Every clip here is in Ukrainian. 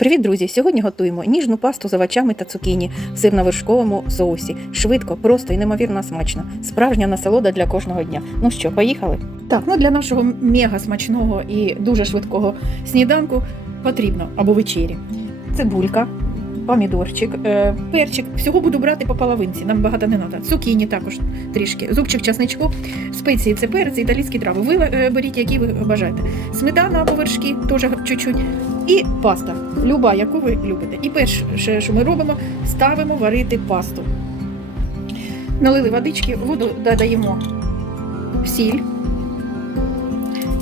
Привіт, друзі! Сьогодні готуємо ніжну пасту з овочами та цукіні в сирно-вершковому соусі. Швидко, просто і неймовірно смачно. Справжня насолода для кожного дня. Ну що, поїхали? Так, ну для нашого мега смачного і дуже швидкого сніданку потрібно або вечері. Цибулька, помідорчик, е, перчик. Всього буду брати по половинці, нам багато не треба. Цукіні також трішки, зубчик часничку, спеції це перець, італійські трави. Ви е, беріть, які ви бажаєте. Сметана або вершки, теж чуть-чуть. І паста, люба, яку ви любите. І перше, що ми робимо, ставимо варити пасту. Налили водички, воду додаємо сіль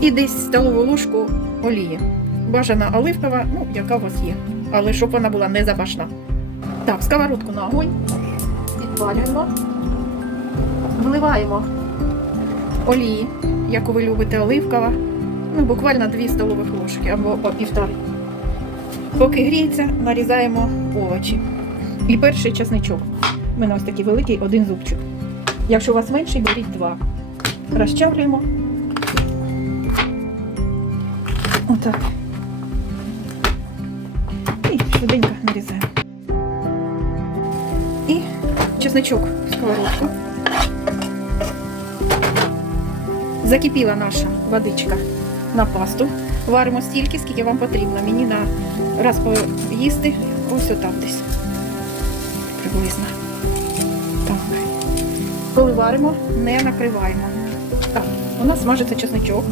і десь столову ложку олії. Бажана оливкова, ну, яка у вас є. Але щоб вона була не запашна. Так, сковородку на огонь. Підпалюємо. Вливаємо олії, яку ви любите, оливкова. Ну, буквально 2 столових ложки або півтори. Поки гріється, нарізаємо овочі. І перший часничок. У мене ось такий великий один зубчик. Якщо у вас менший, беріть два. Розчавлюємо. Отак. І швиденько нарізаємо. І чесничок в сковородку. Закипіла наша водичка на пасту. Варимо стільки, скільки вам потрібно. Мені на раз поїсти ось отам десь. Приблизно. Так. Коли варимо, не накриваємо. Так, у нас смажиться чесничок.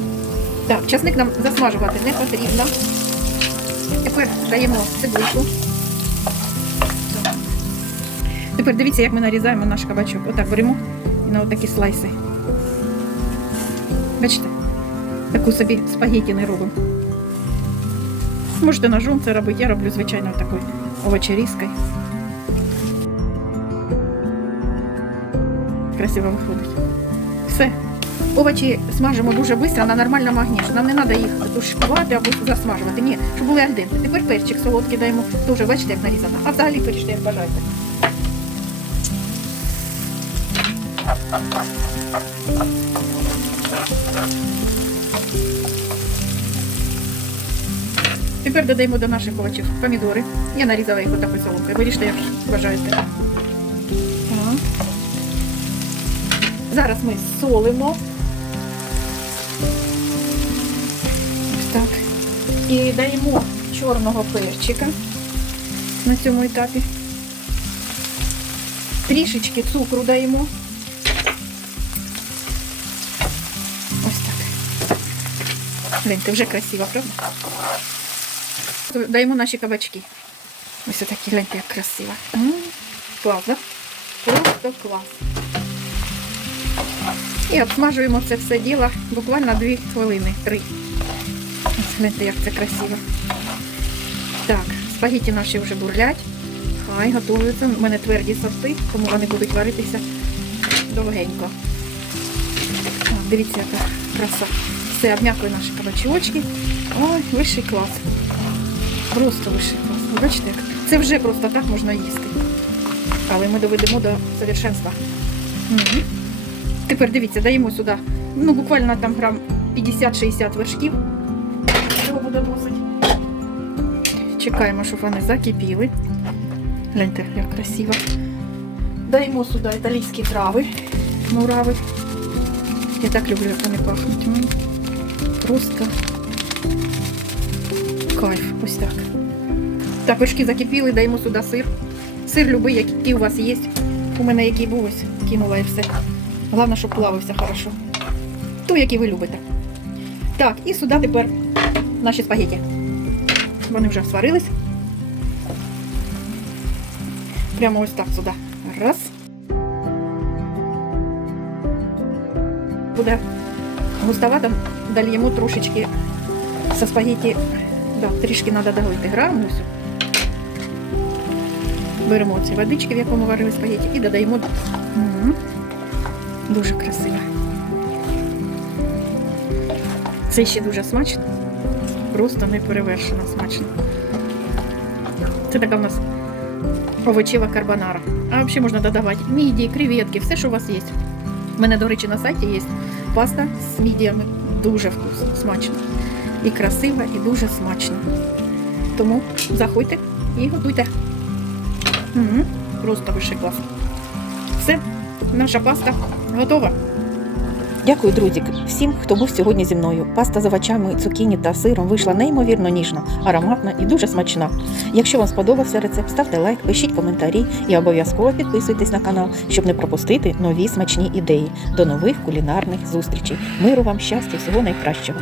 Так, чесник нам засмажувати не потрібно. Тепер даємо цибульку. Тепер дивіться, як ми нарізаємо наш кабачок. Отак беремо і на отакі слайси. Бачите? Таку собі спагетті не робимо. Можете ножом це робити, я роблю, звичайно, такою овочерізкою. Красиво виходить. Все. Овочі смажимо дуже швидко на нормальному огні. Нам не треба їх тушкувати або засмажувати. Ні, щоб були альденти. Тепер перчик солодкий даємо. Дуже бачите, як нарізано. А взагалі перечте, як бажаєте. Тепер додаємо до наших овочів помідори. Я нарізала їх отакою соломкою. Виріште, як бажаєте. Зараз ми солимо. Ось так. І даємо чорного перчика на цьому етапі. Трішечки цукру даємо. Ось так. Гляньте, вже красиво, правда? Даємо наші кабачки. Ось такі, гляньте, як красиво. М, Клас, да? Просто клас. І обсмажуємо це все діло буквально 2 хвилини, 3. Ось як це красиво. Так, спагетті наші вже бурлять. Хай готуються. У мене тверді сорти, тому вони будуть варитися довгенько. Дивіться, яка краса. Все, обм'якує наші кабачочки. Ой, вищий клас. Просто вищий клас. Ви бачите? Це вже просто так можна їсти. Але ми доведемо до совершенства. Угу. Тепер дивіться, даємо сюди, ну буквально там грам 50-60 вершків. Цього буде досить. Чекаємо, щоб вони закипіли. Гляньте, як красиво. Даємо сюди італійські трави, мурави. Я так люблю, як вони пахнуть. Просто кайф, ось так. Так, вершки закипіли, даємо сюди сир. Сир любий, який у вас є. У мене який був ось, кинула і все. Головне, щоб плавився хорошо. Ту, який ви любите. Так, і сюди тепер наші спагеті. Вони вже сварились. Прямо ось так сюди. Раз. Буде густовато, дальємо трошечки со спагеті. Да, трішки треба долити граму. Беремо ці водички, в якому варили спагеті, і додаємо. Угу. Дуже красиво. Це ще дуже смачно. Просто неперевершено смачно. Це така в нас овочева карбонара. А взагалі можна додавати мідії, креветки, все, що у вас є. У мене, до речі, на сайті є паста з мідіями. Дуже вкусно, смачно. І красиво, і дуже смачно. Тому заходьте і готуйте. Угу. Просто вищий клас. Все, наша паста готова. Дякую, друзі, всім, хто був сьогодні зі мною. Паста з овочами, цукіні та сиром вийшла неймовірно ніжна, ароматна і дуже смачна. Якщо вам сподобався рецепт, ставте лайк, пишіть коментарі і обов'язково підписуйтесь на канал, щоб не пропустити нові смачні ідеї. До нових кулінарних зустрічей. Миру вам, щастя, всього найкращого.